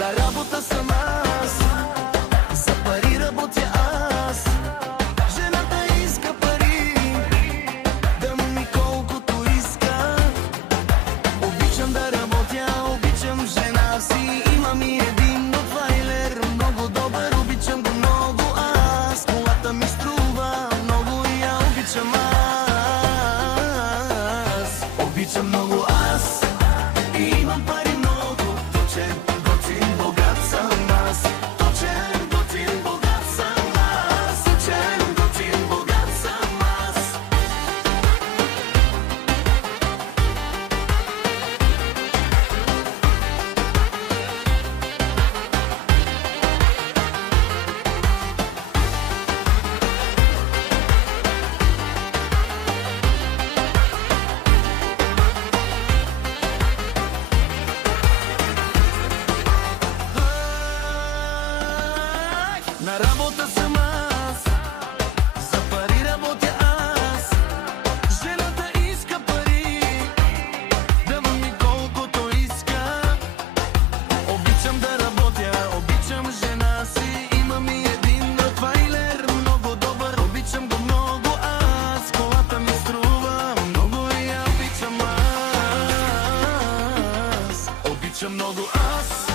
На работа съм аз, за пари работя аз. Жената иска пари, дам ми колкото иска. Обичам да работя, обичам жена си. Имам и един ротвайлер, много добър, обичам го много аз. Колата ми струва много и я обичам аз. Обичам много аз и имам пари много. Точен, готин, богат съм аз. Точен, готин, богат съм аз. Точен, готин, богат съм аз. На работа съм аз, за пари работя аз. Жената иска пари, дава ми колкото иска. Обичам да работя, обичам жена си. Имам и един ротвайлер, много добър, обичам го много аз. Колата ми струва много и я обичам аз. Обичам много аз.